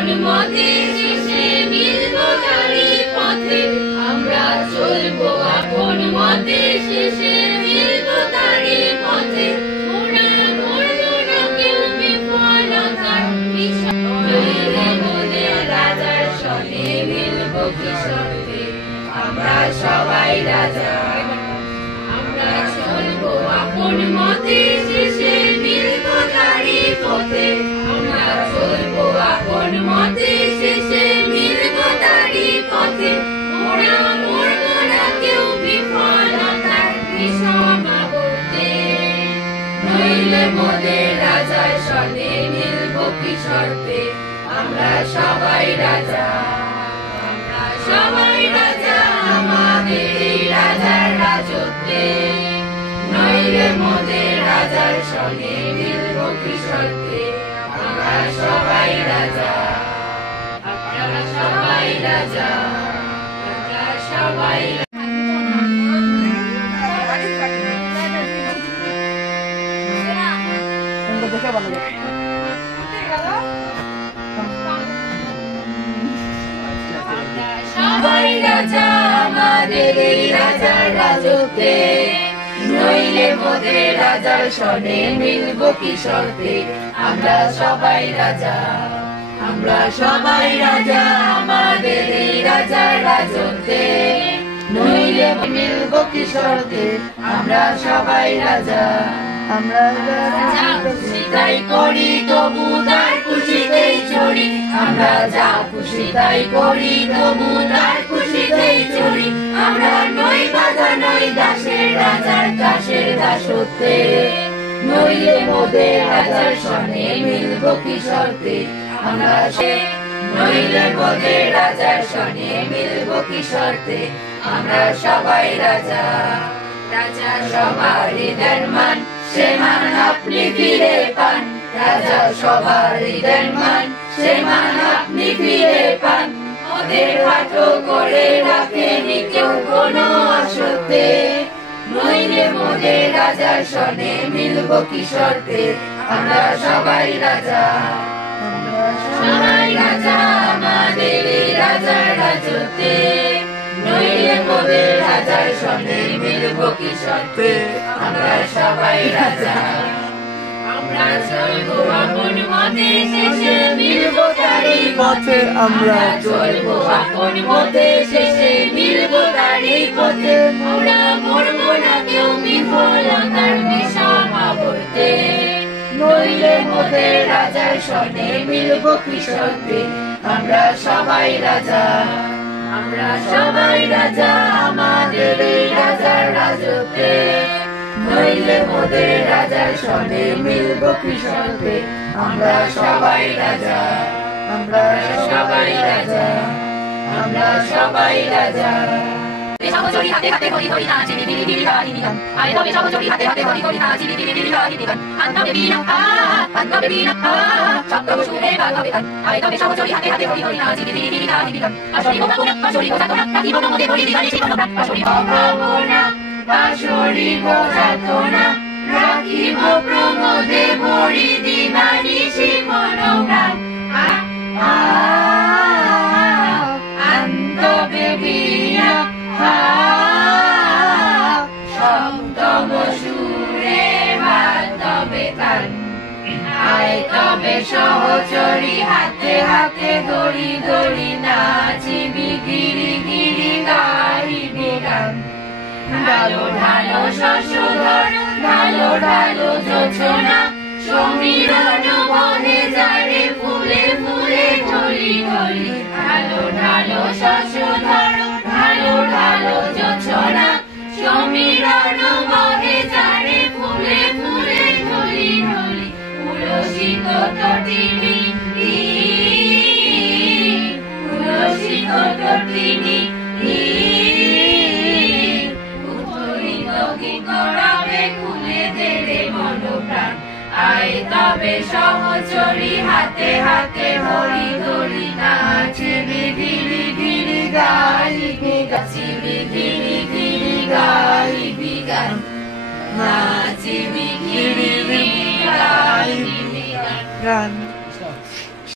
আপন মতে শেষে মিলবো তারি পথে আমরা চলবো আপন মতে শেষে মিলবো তারি পথে মোরা মরবো না কেউ বিফলতার নইলে মোদের রাজার সনে মিলবো কি শর্তে আমরা সবাই রাজা আমরা চলবো আপন মতে শেষে মিলবো তারি পথে আমরা চলবো আপন মতে শেষে মিলবো তারি পথে মোরা মরবো না কেউ বিফলতার বিষমাবর্তে নইলে মোদের রাজার সনে মিলবো কি শর্তে আমরা সবাই রাজা আমরা সবাই রাজা আমাদের এই রাজার রাজত্বে নইলে মোদের রাজার সনে মিলবো কি শর্তে আমরা সবাই রাজা আমরা সবাই রাজা আমরা সবাই সবাই রাজা আমাদের এই রাজার রাজত্বে নইলে মোদের রাজার সনে মিলবো কি শর্তে আমরা সবাই রাজা আমরা সবাই রাজা আমাদের এই রাজার রাজত্বে নইলে মিলবো কি শর্তে আমরা সবাই রাজা আমরা যা খুশি তাই করি তবু তার খুশিতেই চড়ি আমরা যা খুশি তাই করি তবু তার খুশিতেই চড়ি আমরা নই বাধা নই দাসের রাজার দাসের দাসত্বে নইলে মোদের রাজার সনে মিলবো কি শর্তে আমরা নইলে মোদের রাজার সনে মিলবো কি শর্তে আমরা সবাই রাজা রাজা সবারই দেন মান সে মান আপনি ফিরে পান রাজা সবারই দেন মান সে মান আপনি ফিরে পান ওদের হাঁটো করে রাখেনি কেউ কোনো অসত্যে নইলে মোদের রাজার সনে মিলবো কি শর্তে আমরা সবাই রাজা আমরা সবাই রাজা আমাদের এই রাজার রাজত্বে নইলে মোদের রাজার সনে মিলবো কি শর্তে আমরা সবাই রাজা আমরা চলবো আপন মতে শেষে মিলবো তারি পথে আমরা চলবো আপন মতে শেষে মিলবো তারি পথে আমরা মরবো না কেউ বিফলতার বিষমাবর্তে নইলে মোদের রাজার সনে মিলবো কি শর্তে আমরা সবাই রাজা আমরা সবাই রাজা আমাদের এই রাজার রাজত্বে নইলে মোদের রাজার সনে মিলবো কি শর্তে আমরা সবাই রাজা আমরা সবাই রাজা আমরা সবাই রাজা সহচরী হাতে হাতে হরি হরি নাচি বিলি বিলি গাহি গান আয় তবে সহচরী হাতে হাতে হরি হরি নাচি বিলি বিলি গাহি গান আন্তাবে বিনা আন্তাবে বিনা শব্দ সুরে গাবে গান আয় তবে সহচরী হাতে হাতে হরি হরি নাচি বিলি বিলি গাহি গান আসরি বোকা কোনা আসরি বোকা কোনা রাখি বন মধ্যে হরি দিবানি জীবন প্রাণ আসরি বোকা কোনা আসরি বোকা কোনা রাখিব প্রমোদে ভরি দিবানি জীবন প্রাণ আন্তবে বিনা সপ্তম সুরে বাদ্যবে তান আয় তবে সহচরী হাতে হাতে ধরি ধরি নাচিবি গিরি গিরি গাহিবি গান ঢালো ঢালো শশধর ঢালো ঢালো যোছনা সমীরণ বনে যায় রে ফুলে ফুলে ঢলি ঢলি ঢালো ঢালো শশধর ঢালো ঢালো যোছনা সমীরণ বনে যায় রে ফুলে ফুলে ঢলি ঢলি উলসিত তটিনী উলসিত তটিনী উত্তরিত গীতরাবে খুলে দে রে মন প্রাণ আয় তবে সহচরী হাতে হাতে হরি ধরি নাচিবি ধীরে ধীরে গাইবি গাছিবি ধীরে ধীরে গাইবি গান নাচিবি ধীরে ধীরে গাইবি গান